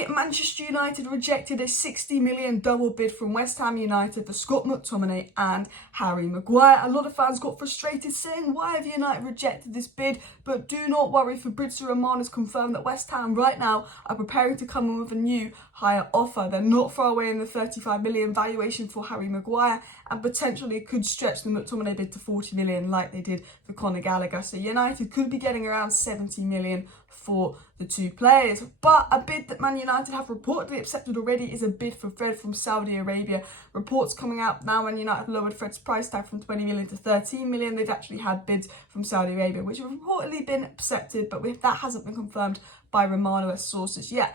Today, Manchester United rejected a £60 million double bid from West Ham United for Scott McTominay and Harry Maguire. A lot of fans got frustrated saying, why have United rejected this bid? But do not worry, Fabrizio Romano has confirmed that West Ham right now are preparing to come in with a new higher offer. They're not far away in the £35 million valuation for Harry Maguire, and potentially could stretch the McTominay bid to £40 million like they did for Conor Gallagher. So United could be getting around £70 million for the two players. But a bid that Man United have reportedly accepted already is a bid for Fred from Saudi Arabia. Reports coming out now, Man United have lowered Fred's price tag from 20 million to 13 million. They've actually had bids from Saudi Arabia which have reportedly been accepted, but that hasn't been confirmed by Romano as sources yet.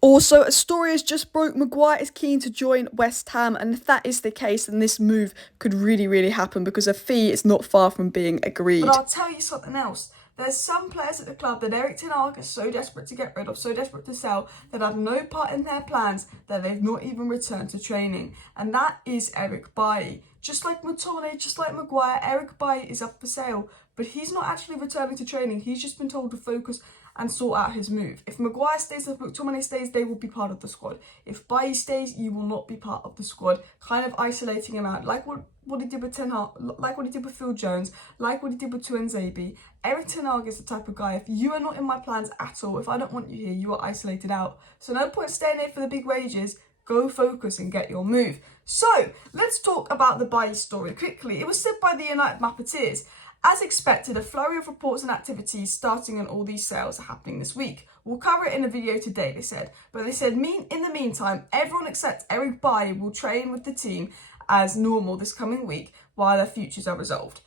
Also, a story has just broke. Maguire is keen to join West Ham, and if that is the case, then this move could really happen because a fee is not far from being agreed. But I'll tell you something else. There's some players at the club that Erik Ten Hag is so desperate to get rid of, so desperate to sell, that have no part in their plans, that they've not even returned to training. And that is Eric Bailly. Just like McTominay, just like Maguire, Eric Bailly is up for sale, but he's not actually returning to training. He's just been told to focus and sort out his move. If Maguire stays, if McTominay stays, they will be part of the squad. If Bailly stays, you will not be part of the squad. Kind of isolating him out, like what he did with Ten Hag, like what he did with Phil Jones, like what he did with Tuanzebe. Erik Ten Hag is the type of guy, if you are not in my plans at all, if I don't want you here, you are isolated out. So no point staying here for the big wages. Go focus and get your move. So let's talk about the Bailly story quickly. It was said by the United Mappeteers, as expected, a flurry of reports and activities starting on all these sales are happening this week. We'll cover it in a video today, they said. But they said, in the meantime, everyone except Eric Bailly will train with the team as normal this coming week while their futures are resolved.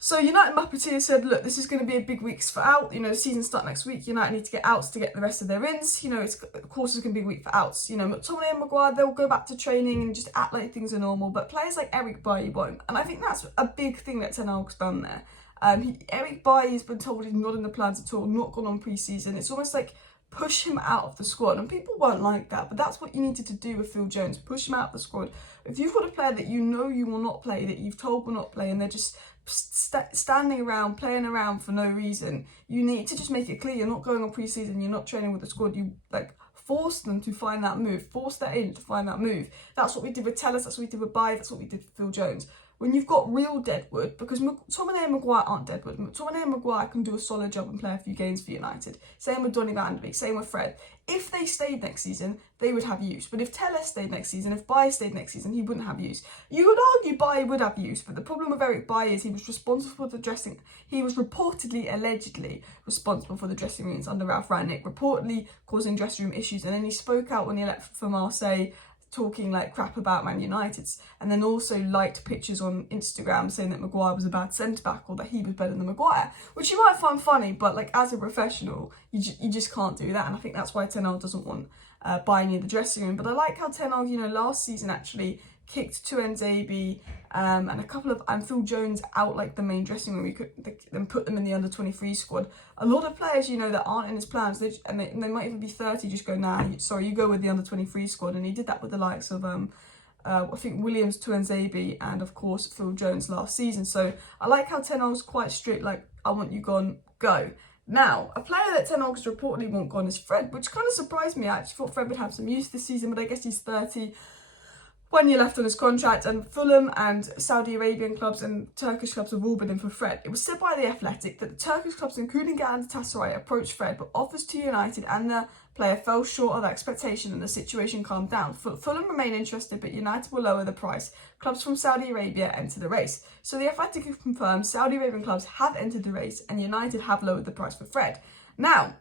So United Mappeteers said, look, this is going to be a big week for out. The season start next week. United need to get outs to get the rest of their ins. Of course, it's going to be a week for outs. McTominay and Maguire, they'll go back to training and just act like things are normal. But players like Eric Bailly won't. And I think that's a big thing that Ten Hag's done there. Eric Bailly has been told he's not in the plans at all, not gone on pre-season. It's almost like push him out of the squad, and people won't like that, but that's what you needed to do with Phil Jones. Push him out of the squad. If you've got a player that you know you will not play, that you've told will not play, and they're just standing around, playing around for no reason, you need to just make it clear you're not going on pre-season, you're not training with the squad. You force them to find that move, force their agent to find that move. That's what we did with Tellus, that's what we did with Bailly, that's what we did with Phil Jones. When you've got real deadwood, because McTominay and Maguire aren't deadwood. McTominay and Maguire can do a solid job and play a few games for United. Same with Donny van de Beek, same with Fred. If they stayed next season, they would have use. But if Tellus stayed next season, if Bailly stayed next season, he wouldn't have use. You would argue Bailly would have use, but the problem with Eric Bailly is he was responsible for the dressing. He was reportedly, allegedly responsible for the dressing rooms under Ralph Rangnick, reportedly causing dressing room issues. And then he spoke out when he left for Marseille, talking like crap about Man United's, and then also liked pictures on Instagram saying that Maguire was a bad centre-back or that he was better than Maguire, which you might find funny, but as a professional, you just can't do that. And I think that's why Ten Hag doesn't want Bailly in the dressing room. But I like how Ten Hag, last season actually kicked Tuanzebe and Phil Jones out like the main dressing room. Then put them in the under-23 squad. A lot of players, that aren't in his plans, they might even be 30, just go, nah, sorry, you go with the under-23 squad. And he did that with the likes of, I think, Williams, Tuanzebe, and of course, Phil Jones last season. So I like how Ten Hag's quite strict, I want you gone, go. Now, a player that Ten Hag's reportedly want gone is Fred, which kind of surprised me. I actually thought Fred would have some use this season, but I guess he's 30. 1 year left on his contract, and Fulham and Saudi Arabian clubs and Turkish clubs have all been in for Fred. It was said by The Athletic that the Turkish clubs, including Galatasaray, approached Fred, but offers to United and the player fell short of expectation and the situation calmed down. Fulham remain interested, but United will lower the price. Clubs from Saudi Arabia enter the race. So The Athletic have confirmed Saudi Arabian clubs have entered the race and United have lowered the price for Fred. Now,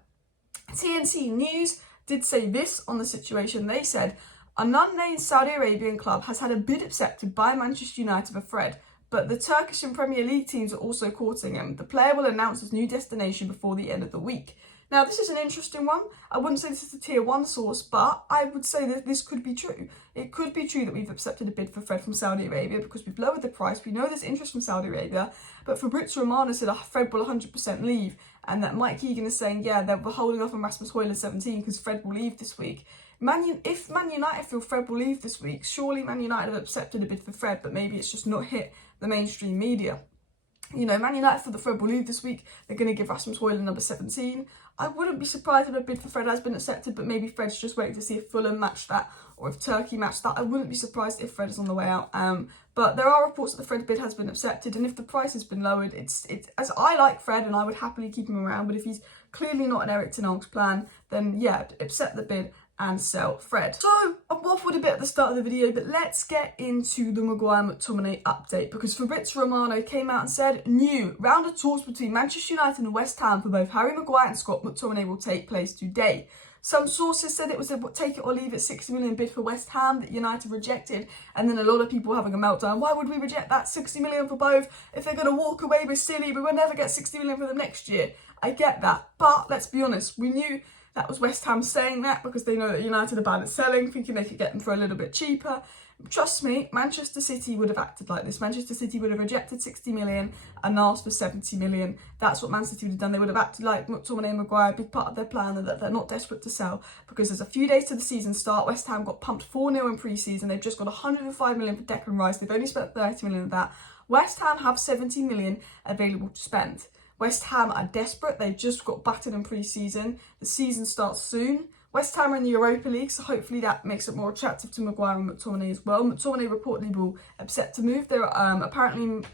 TNC News did say this on the situation. They said, an unnamed Saudi Arabian club has had a bid accepted by Manchester United for Fred, but the Turkish and Premier League teams are also courting him. The player will announce his new destination before the end of the week. Now, this is an interesting one. I wouldn't say this is a tier 1 source, but I would say that this could be true. It could be true that we've accepted a bid for Fred from Saudi Arabia because we've lowered the price. We know there's interest from Saudi Arabia, but Fabrizio Romano said Fred will 100% leave, and that Mike Keegan is saying, yeah, they're holding off on Rasmus Højlund 17 because Fred will leave this week. If Man United feel Fred will leave this week, surely Man United have accepted a bid for Fred, but maybe it's just not hit the mainstream media. You know, Man United thought that Fred will leave this week. They're going to give Rasmus Højlund number 17. I wouldn't be surprised if a bid for Fred has been accepted, but maybe Fred's just waiting to see if Fulham match that or if Turkey match that. I wouldn't be surprised if Fred is on the way out. But there are reports that the Fred bid has been accepted, and if the price has been lowered, it's as I like Fred and I would happily keep him around, but if he's clearly not an Erik Ten Hag's plan, then yeah, accept the bid and sell Fred. So I waffled a bit at the start of the video, but let's get into the Maguire-McTominay update, because Fabrizio Romano came out and said new round of talks between Manchester United and West Ham for both Harry Maguire and Scott McTominay will take place today. Some sources said it was a take it or leave it 60 million bid for West Ham that United rejected, and then a lot of people having a meltdown. Why would we reject that 60 million for both? If they're going to walk away with silly, we will never get 60 million for them next year. I get that, but let's be honest, we knew that was West Ham saying that because they know that United are bad at selling, thinking they could get them for a little bit cheaper. Trust me, Manchester City would have acted like this. Manchester City would have rejected 60 million and asked for 70 million. That's what Man City would have done. They would have acted like McTominay and Maguire, a big part of their plan, and that they're not desperate to sell, because there's a few days to the season start. West Ham got pumped 4-0 in pre-season. They've just got 105 million for Declan Rice. They've only spent 30 million of that. West Ham have 70 million available to spend. West Ham are desperate. They've just got battered in pre-season. The season starts soon. West Ham are in the Europa League, so hopefully that makes it more attractive to Maguire and McTominay as well. McTominay reportedly will accept to move. There are apparently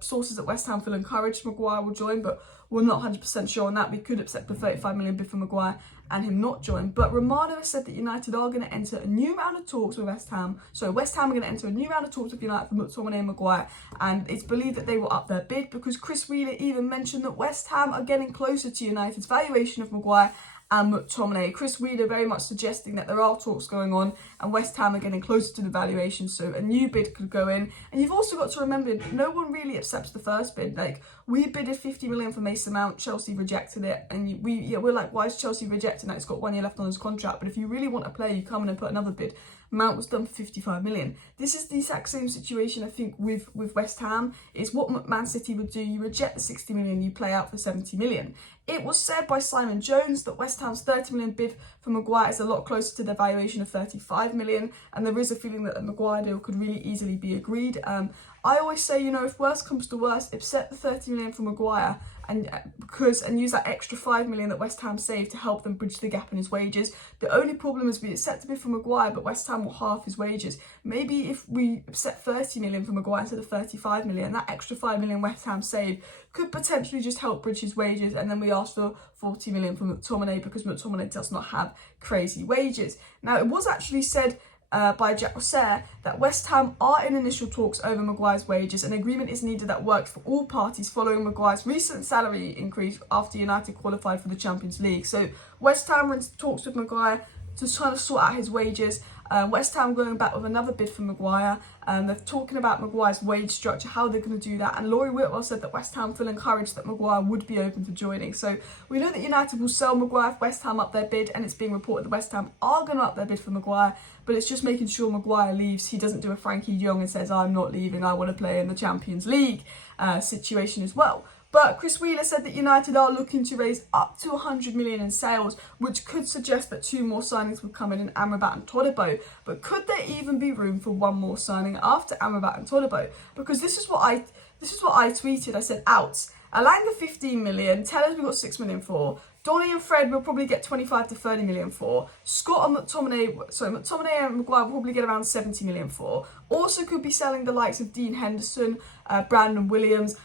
sources at West Ham feel encouraged Maguire will join, but we're not 100% sure on that. We could accept the 35 million bid for Maguire and him not join. But Romano has said that United are going to enter a new round of talks with West Ham. So West Ham are going to enter a new round of talks with United for McTominay and Maguire, and it's believed that they will up their bid, because Chris Wheeler even mentioned that West Ham are getting closer to United's valuation of Maguire and McTominay. Chris Wheeler very much suggesting that there are talks going on and West Ham are getting closer to the valuation, so a new bid could go in. And you've also got to remember, no one really accepts the first bid. Like, we bidded 50 million for Mason Mount, Chelsea rejected it, and we're like, why is Chelsea rejecting that? It's got 1 year left on his contract, but if you really want a player, you come in and put another bid. Mount was done for 55 million. This is the exact same situation, I think, with West Ham. It's what Man City would do. You reject the 60 million, you play out for 70 million. It was said by Simon Jones that West Ham's 30 million bid for Maguire is a lot closer to their valuation of 35 million, and there is a feeling that the Maguire deal could really easily be agreed. I always say, you know, if worst comes to worst, accept the 30 million for Maguire and use that extra 5 million that West Ham saved to help them bridge the gap in his wages. The only problem is we accept a bid for Maguire, but West Ham will halve his wages. Maybe if we accept 30 million for Maguire instead of 35 million, that extra 5 million West Ham saved could potentially just help bridge his wages, and then we ask for 40 million for McTominay, because McTominay does not have crazy wages. Now, it was actually said by Jack Rosser that West Ham are in initial talks over Maguire's wages. An agreement is needed that works for all parties following Maguire's recent salary increase after United qualified for the Champions League. So West Ham are in talks with Maguire to try to sort out his wages. West Ham going back with another bid for Maguire. They're talking about Maguire's wage structure, how they're going to do that. And Laurie Whitwell said that West Ham feel encouraged that Maguire would be open to joining. So we know that United will sell Maguire if West Ham up their bid, and it's being reported that West Ham are going to up their bid for Maguire. But it's just making sure Maguire leaves. He doesn't do a Frankie de Jong and says, I'm not leaving, I want to play in the Champions League situation as well. But Chris Wheeler said that United are looking to raise up to 100 million in sales, which could suggest that 2 more signings would come in Amrabat and Todibo. But could there even be room for 1 more signing after Amrabat and Todibo? Because this is what I tweeted. I said, outs. Alanga 15 million, Tellers we got 6 million for. Donny and Fred will probably get 25 to 30 million for. McTominay and Maguire will probably get around 70 million for. Also could be selling the likes of Dean Henderson, Brandon Williams,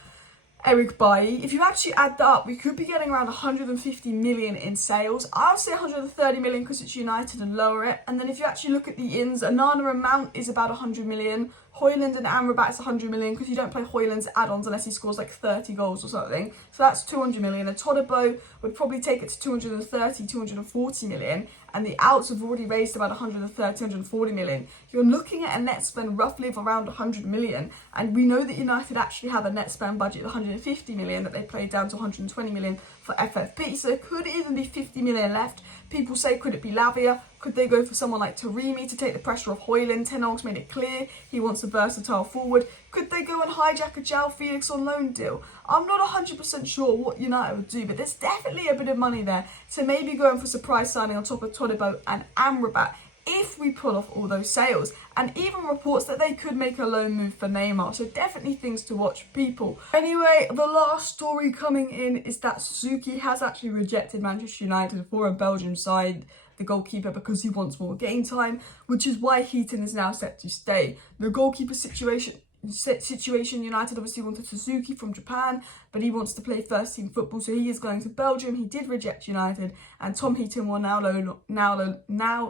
Eric Bailly. If you actually add that up, we could be getting around 150 million in sales. I would say 130 million because it's United and lower it. And then if you actually look at the ins, Anana and Mount is about 100 million. Højlund and Amrabat is 100 million because you don't play Højlund's add-ons unless he scores like 30 goals or something. So that's 200 million. And Todibo would probably take it to 230, 240 million. And the outs have already raised about 130, 140 million. You're looking at a net spend roughly of around 100 million. And we know that United actually have a net spend budget of 150 million that they played down to 120 million for FFP. So there could even be 50 million left. People say, could it be Lavia? Could they go for someone like Taremi to take the pressure off Højlund? Ten Hag's made it clear he wants a versatile forward. Could they go and hijack a João Felix on loan deal? I'm not 100% sure what United would do, but there's definitely a bit of money there to maybe going for surprise signing on top of Todibo and Amrabat. if we pull off all those sales, and even reports that they could make a loan move for Neymar. So definitely things to watch, people. Anyway, the last story coming in is that Suzuki has actually rejected Manchester United for a Belgian side, the goalkeeper, because he wants more game time, which is why Heaton is now set to stay. The goalkeeper situation, United obviously wanted Suzuki from Japan, but he wants to play first team football, so he is going to Belgium. He did reject United, and Tom Heaton will now no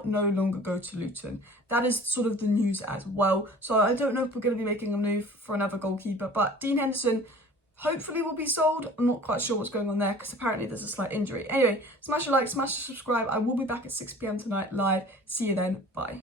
longer go to Luton. That is sort of the news as well. So I don't know if we're going to be making a move for another goalkeeper, but Dean Henderson hopefully will be sold. I'm not quite sure what's going on there because apparently there's a slight injury. Anyway, smash a like, smash a subscribe. I will be back at 6 p.m. tonight live. See you then. Bye.